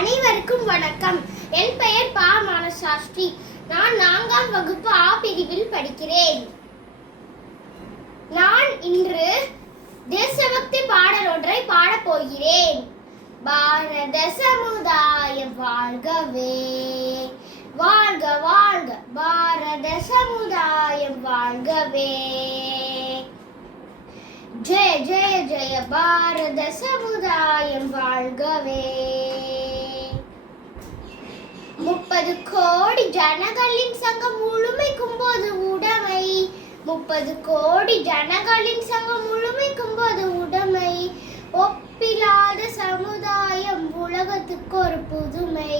அனைவருக்கும் வணக்கம். என் பெயர் B.Manasha Sri. நான் 4ஆம் வகுப்பு ஆ பிரிவில் படிக்கிறேன். நான் இன்று தேசபக்தி பாடல் ஒன்றை பாடப் போகிறேன். பாரத சமுதாயம் வாழ்கவே, வாழ்க வாழ்க பாரத சமுதாயம் வாழ்கவே. ஜெய ஜெய ஜெய பாரத சமுதாயம் வாழ்கவே. 30 கோடி ஜனங்களின் சங்கம் முழுமைக்கும் போது உடைமை, 30 கோடி ஜனங்களின் சங்கம் முழுமைக்கும் போது உடைமை. ஒப்பிலாத சமுதாயம் உலகத்துக்கு ஒரு புதுமை,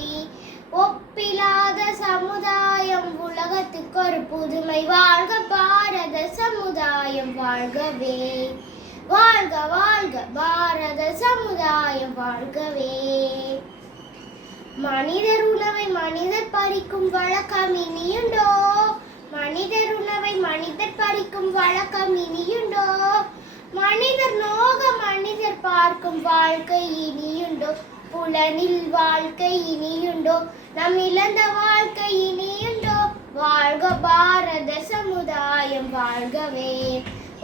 ஒப்பிலாத சமுதாயம் உலகத்துக்கு ஒரு புதுமை. வாழ்க பாரத சமுதாயம் வாழ்கவே, வாழ்க வாழ்க பாரத சமுதாயம் வாழ்கவே. மனிதர் உணவை மனிதர் பறிக்கும் வழக்கம் இனியுண்டோ, மனிதர் உணவை மனிதர் பறிக்கும் வழக்கம் இனியுண்டோ. மனிதர் நோக மனிதர் பார்க்கும் வாழ்க்கை இனியுண்டோ, புலனில் வாழ்க்கை இனியுண்டோ, நம் இழந்த வாழ்க்கை இனியுண்டோ. வாழ்க பாரத சமுதாயம் வாழ்கவே,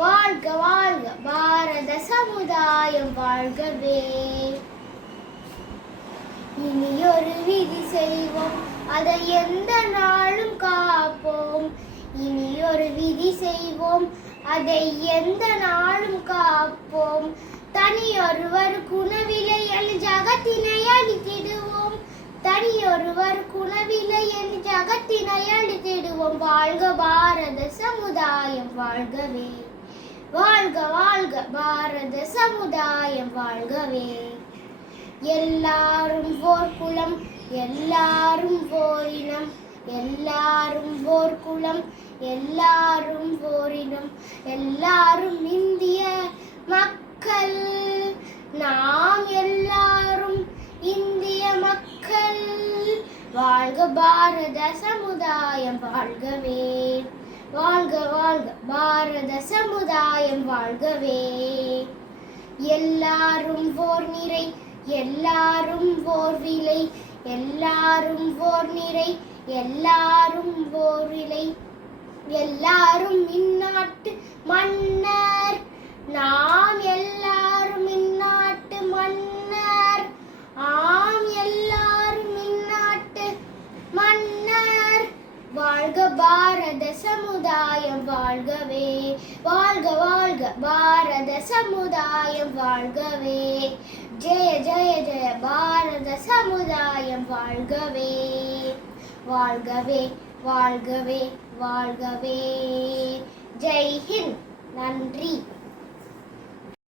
வாழ்க வாழ்க பாரத சமுதாயம் வாழ்கவே. இனியொரு விதி செய்வோம், அதை எந்த நாளும் காப்போம். இனியொரு விதி செய்வோம், அதை எந்த நாளும் காப்போம். தனியொருவர் குணவிலை என் ஜகத்தினை அழித்திடுவோம், தனியொருவர் குணவிலை என் ஜகத்தினை அழித்திடுவோம். வாழ்க பாரத சமுதாயம் வாழ்கவே, வாழ்க வாழ்க பாரத சமுதாயம் வாழ்கவே. எல்லாரும் ஓர் குலம், எல்லாரும் ஓர் இனம், எல்லாரும் ஓர் குலம், எல்லாரும் ஓர் இனம், எல்லாரும் இந்திய மக்கள், நாம் எல்லாரும் இந்திய மக்கள். வாழ்க பாரத சமுதாயம் வாழ்கவே, வாழ்க வாழ்க பாரத சமுதாயம் வாழ்கவே. எல்லாரும் ஓர் நிறை, எல்லாரும் ஓர் விலை, எல்லாரும் ஓர் நிறை, எல்லாரும் ஓர் விலை. எல்லாரும் இந்நாட்டு மன்னர், நாம் எல்லாரும் இந்நாட்டு மன்னர், ஆம் எல்லாரும் இந்நாட்டு மன்னர். வாழ்க பாரத சமுதாயம் வாழ்கவே, வாழ்க வாழ்க பாரத சமுதாயம் வாழ்கவே. ஜெய ஜெய ஜெய பாரத சமுதாயம் வாழ்கவே, வாழ்கவே வாழ்கவே வாழ்கவே. ஜெய் ஹிந்த். நன்றி.